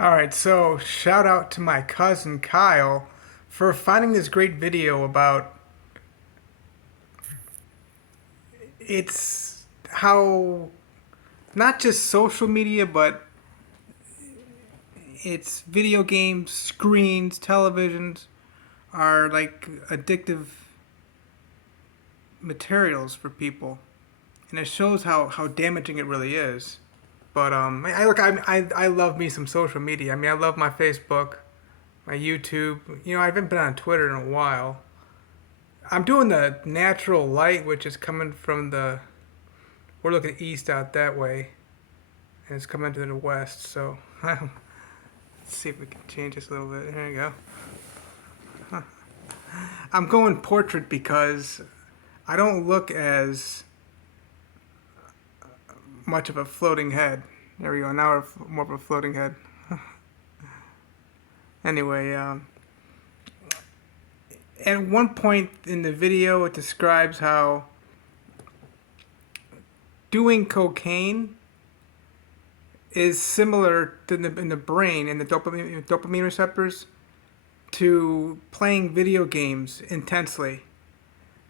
All right, so shout out to my cousin Kyle for finding this great video about it's how not just social media, but it's video games, screens, televisions are like addictive materials for people, and it shows how damaging it really is. But I love me some social media. I mean, I love my Facebook, my YouTube. You know, I haven't been on Twitter in a while. I'm doing the natural light, which is coming from the. We're looking east out that way, and it's coming to the west. So let's see if we can change this a little bit. There you go. I'm going portrait because I don't look as much of a floating head. There we go. Now we're more of a floating head. Anyway, at one point in the video, it describes how doing cocaine is similar to in the brain and the dopamine receptors to playing video games intensely.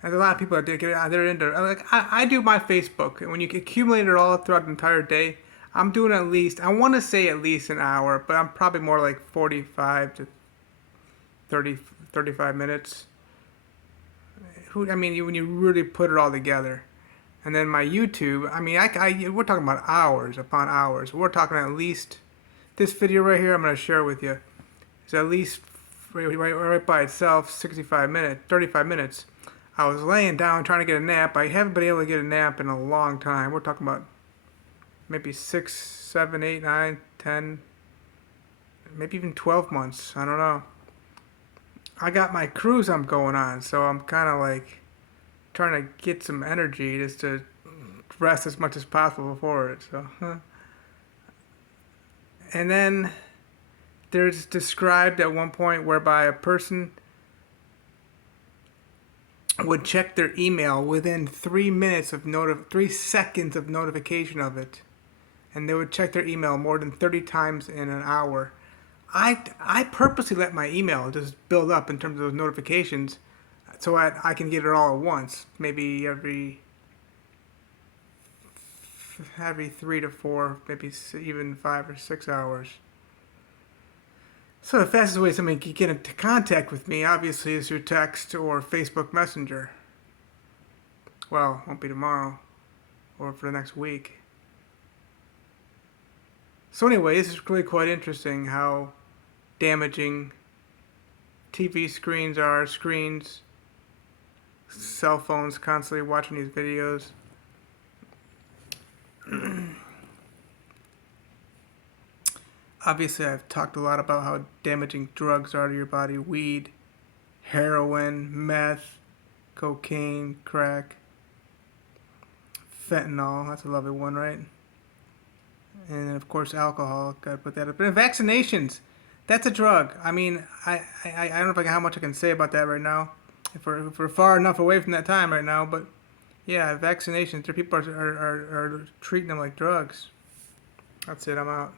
There's a lot of people that they're into. Like I do my Facebook, and when you accumulate it all throughout the entire day, I'm doing at least. I want to say at least an hour, but I'm probably more like 45 to 30, 35 minutes. I mean, when you really put it all together. And then my YouTube, I mean, we're talking about hours upon hours. We're talking at least, this video right here I'm going to share with you, is at least, right by itself, 65 minutes, 35 minutes. I was laying down trying to get a nap. I haven't been able to get a nap in a long time. We're talking about maybe 6, 7, 8, 9, 10, maybe even 12 months. I don't know. I got my cruise I'm going on, so I'm kind of like trying to get some energy just to rest as much as possible before it. So, and then there's described at one point whereby a person would check their email within 3 seconds of notification of it, and they would check their email more than 30 times in an hour. I purposely let my email just build up in terms of those notifications so I can get it all at once. Maybe every 3 to 4, maybe even 5 or 6 hours. So the fastest way somebody can get into contact with me, obviously, is through text or Facebook Messenger. Well, won't be tomorrow or for the next week. So anyway, this is really quite interesting how damaging TV screens are, cell phones, constantly watching these videos. Obviously, I've talked a lot about how damaging drugs are to your body. Weed, heroin, meth, cocaine, crack, fentanyl. That's a lovely one, right? And of course, alcohol. Gotta put that up. And vaccinations. That's a drug. I mean, I don't know how much I can say about that right now. If we're far enough away from that time right now, but yeah, vaccinations. There people are treating them like drugs. That's it. I'm out.